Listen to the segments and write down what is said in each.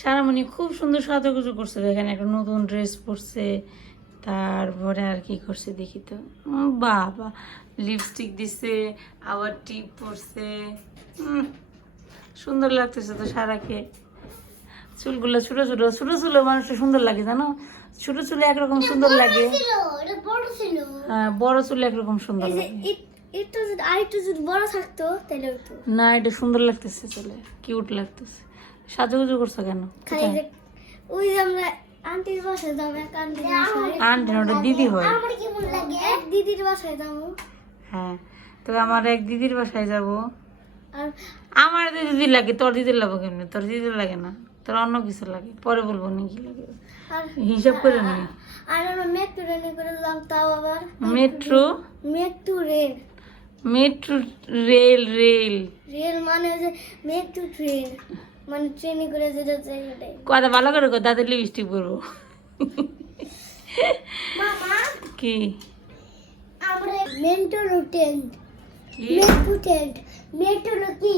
সারামণি খুব সুন্দর সাজুগুজু করছে এখানে একটা নতুন ড্রেস পরছে তারপরে আর কি করছে দেখি তো। বাবা লিপস্টিক দিছে আবার টিপ পরছে। সুন্দর লাগতেছে তো সারাকে। চুলগুলো ছোটো ছোটো ছোটো চুলো মানুষটা সুন্দর লাগে জানো? ছোটো চুলে একরকম সুন্দর লাগে। হ্যাঁ বড় চুলে একরকম সুন্দর লাগে। না এটা সুন্দর লাগতেছে চলে কিউট লাগতেছে। সাজুগুজু করছ কেন? ওই যে আমরা আন্টির বাসায় যাব এক আন্টির আন্টি ওটা দিদি হয়। আমার কেমন লাগে? এক দিদির বাসায় যাব। হ্যাঁ তো আমার এক দিদির বাসায় যাব। আর আমার দিদি লাগে তোর দিদির লাগবে কেমনি? তোর দিদির লাগে না? তোর অন্য কিছু লাগে? পরে বলব নি কি লাগে। হিসাব করে নি। আর আমরা মেট্রো ট্রেনে করে তাও আবার metro metro rail metro rail rail rail মানে হচ্ছে মেট্রো ট্রেন মানে ট্রেনে করে যেটা কথা ভালো করে দাঁতের লিপস্টিক পরবো কি আমরা মেট্রো টেন্ট কি মেট্রো টেন্ট মেট্রো কি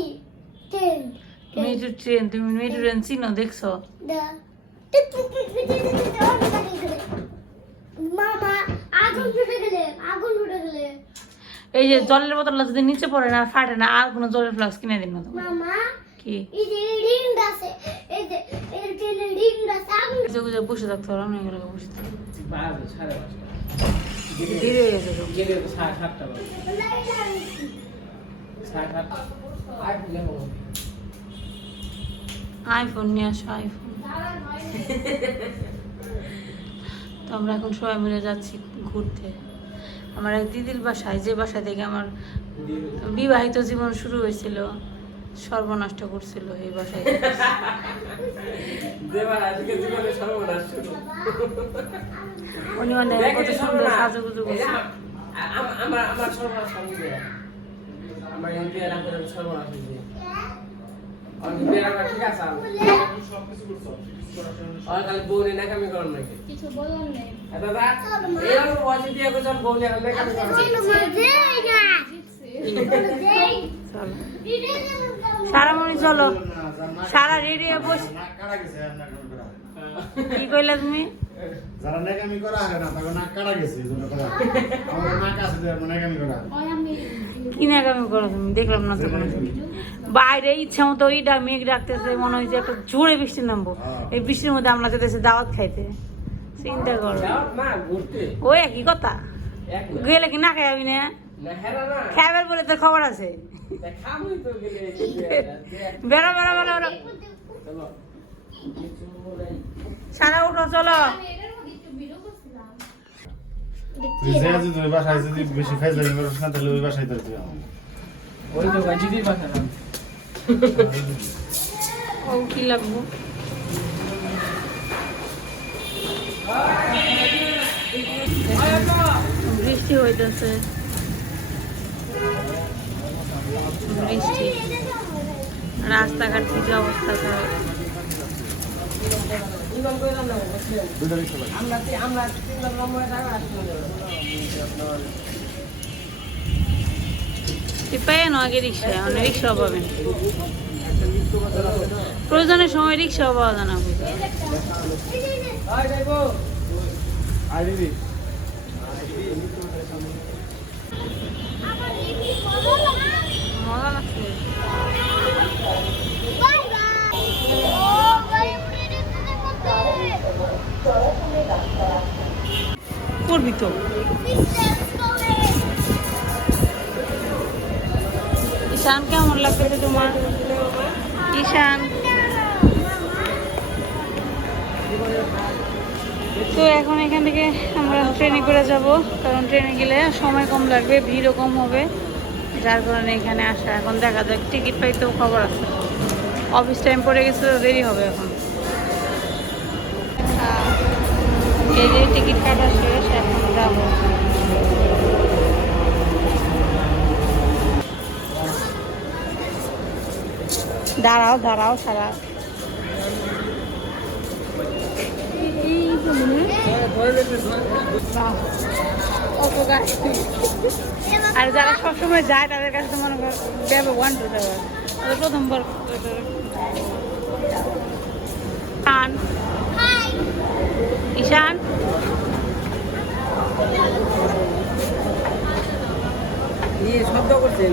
টেন্ট মেট্রো ট্রেন তুমি মেট্রো ট্রেন চিনো দেখছ মামা আগুন ফুটে গেলে আগুন ফুটে গেলে এই যে জলের বোতলটা যদি নিচে পড়ে না ফাটে না আর কোনো জলের ফ্লাক্স কিনে দিন না মামা কি? বসে থাকতে হবে আমি এগুলো বসে আইফোন নিয়ে আসো আইফোন তো আমরা এখন সবাই মিলে যাচ্ছি ঘুরতে। আমার এক দিদির বাসায় যে বাসা থেকে আমার বিবাহিত জীবন শুরু হয়েছিল। সর্বনষ্ট করছিল এই বাসায় উনি মানে কত সুন্দর সাজুগুজু করছে আমার আমার সর্বনাশ আমার সর্বনাশ হয়েছে ঠিক আছে আর নাকি কিছু বলার নেই দাদা এই আমার আর চলো সারামণি চলো। সারা রেডি হয়ে বস। কি কইলা তুমি? যারা নেকামি করা হয় না তাকে নাক কাটা গেছে এই জন্য করা আমার নাক আছে যে নেকামি করা কি নাকামি করো তুমি? দেখলাম না তো কোনো দিন। বাইরে ইচ্ছা মতো মেঘ ডাকতেছে মনে হয়েছে একটা জোরে বৃষ্টি নামবো। এই বৃষ্টির মধ্যে আমরা যেতেছি দাওয়াত খাইতে। চিন্তা করো। ঘুরতে। একই কথা। গেলে কি না খাইবি না? খাইবার বলে তোর খবর আছে। বেড়া বেড়া বেড়া বেড়া সারা উঠো চলো। যদি ওই বৃষ্টি রাস্তাঘাট থেকে অবস্থা খারাপ রিক্সা পাবেন প্রয়োজনের সময় রিক্সা পাওয়া যায় না মজা করবি তো। ঈশান, কেমন লাগতেছে তোমার? ঈশান। তো এখন এখান থেকে আমরা ট্রেনে করে যাব, কারণ ট্রেনে গেলে সময় কম লাগবে, ভিড়ও কম হবে। যার কারণে এখানে আসা। এখন দেখা যাক টিকিট পাইতেও খবর আছে। অফিস টাইম পড়ে গেছে তো দেরি হবে এখন। এই যে টিকিট কাটা শেষ এখন যাব। দাঁড়াও দাঁড়াও সারা। বাহ, আর যারা সবসময় যায়, তাদের কাছে তো মনে করো দেবে ওয়ান টু দেবে ওদের প্রথমবার ঈশান? ঈশান শব্দ করছে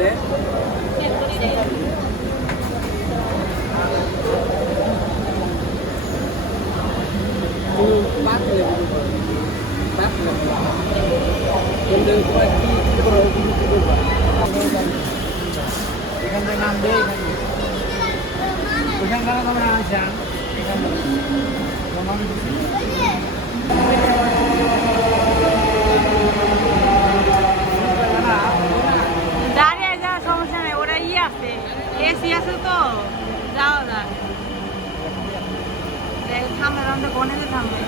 দাঁড়িয়ে যাওয়ার সমস্যা নেই ওরা ই আছে। এসি আছে তো যাওয়া দেখ, থামবে থামবে গনেতে থামবে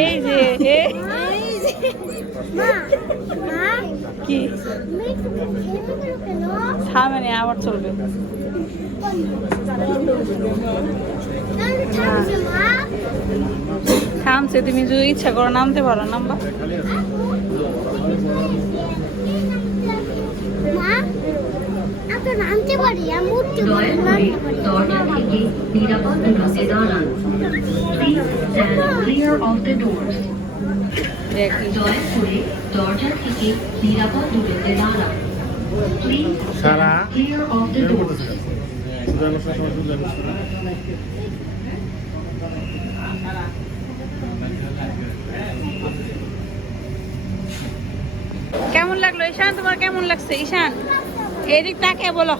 এই যে এ মা মা কি? তুমি তুমি কেন থামে নেই আবার চলবে। থামছে তুমি যদি ইচ্ছা করো নামতে পারো নামবা নামতে পারি আমি উঠতে পারি নামতে পারি দরজা থেকে নিরাপদ দূরত্বে দাঁড়ান please stand clear of the doors কেমন লাগল? ঈশান, তোমার কেমন লাগছে? ঈশান, এদিক তাকে বলো।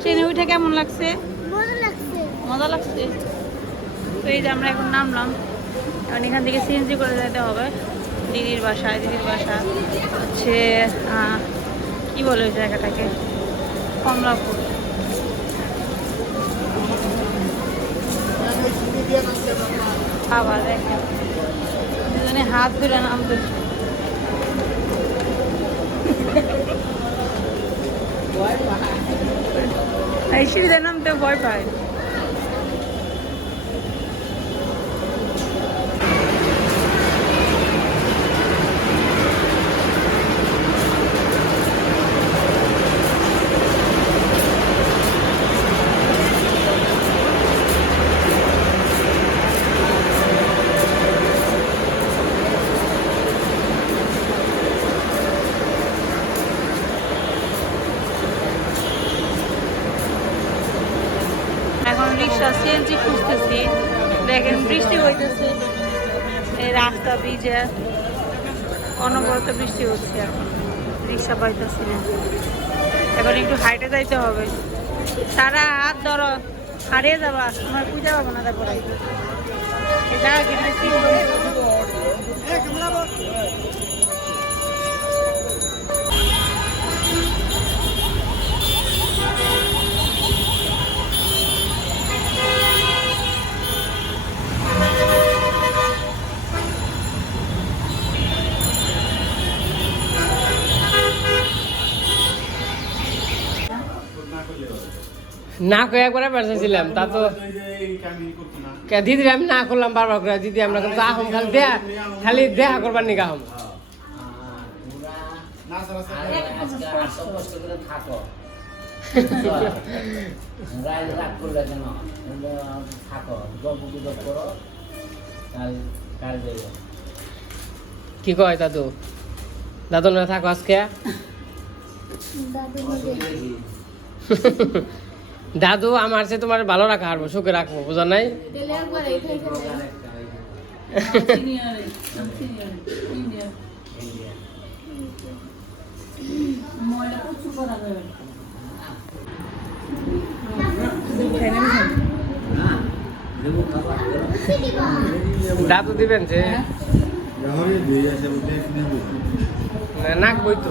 ট্রেনে উঠে কেমন লাগছে মজা লাগছে? মজা লাগছে। তো এই যে আমরা এখন নামলাম। এখন এখান থেকে সিএনজি করে যেতে হবে। দিদির বাসায় দিদির বাসা হচ্ছে কি বলে ওই জায়গাটাকে? কমলাপুর। আবার দুজনে হাত ধরে এই সিঁড়িতে নামতে ভয় পায়। রাস্তা ভিজে অনবরত বৃষ্টি হচ্ছে এখন। রিক্সা পাইতেছি না। এখন একটু হাইটে যাইতে হবে। সারা হাত ধরো, হারিয়ে যাবা, তোমার পূজা পাবো না তারপরে। জায়গা কিন্তু না কয়ে একবার বেড়াইছিলাম তা তো দিদি আমি না করলাম বারবার করে দিদি আমরা কিন্তু আহম খালি দেয়া খালি দেখা করবার নিকা আহম করে করো কি কয় দাদু? দাদু না থাকো আজকে। দাদু দাদু, আমার সে তোমার ভালো রাখা হারবো, সুখে রাখব, বোঝা নাই? দাদু দিবেন যে? নাক বই তো?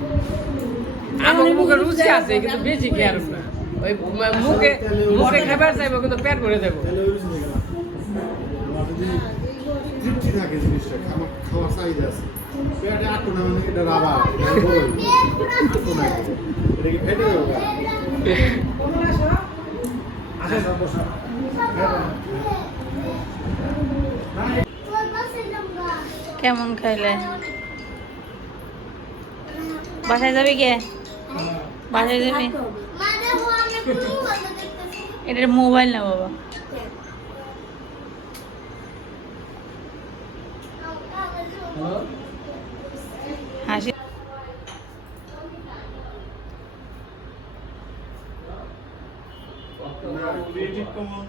আমার মুখে রুচি আছে কিন্তু বেশি খেয়ার না ওই মুখে মুখে খাবার চাইব কিন্তু পেট ভরে দেবো তাহলে ওই রকম গেলাম। আমার যদি তৃপ্তি থাকে জিনিসটা আমার খাওয়ার চাহিদা আছে পেটে আটু না মানে এটা রাবার আটু না এটা কি ফেটে যাব গা? আসো সব বসো। তোর পাশে লম্বা কেমন খাইলে বাসায় যাবি কে বাসায় যাবি মানে ও আমি কোনো কথা দেখতেছি এটার মোবাইল না বাবা হাসি ক্রিয়েটিভ কমন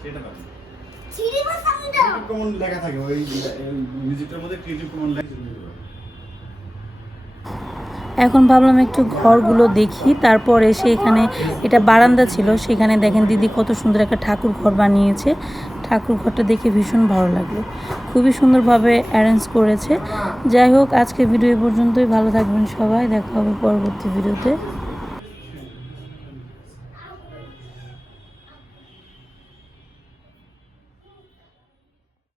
সেটা না সিঁড়ি বসামি দাও Creative common লেখা থাকে? ওই মিউজিকটার মধ্যে ক্রিয়েটিভ কমন এখন ভাবলাম একটু ঘরগুলো দেখি, তারপর এসে এখানে এটা বারান্দা ছিল, সেখানে দেখেন দিদি কত সুন্দর একটা ঠাকুর ঘর বানিয়েছে। ঠাকুর ঘরটা দেখে ভীষণ ভালো লাগল। খুবই সুন্দরভাবে অ্যারেঞ্জ করেছে। যাই হোক আজকে ভিডিও পর্যন্তই। ভালো থাকবেন সবাই। দেখা হবে পরবর্তী ভিডিওতে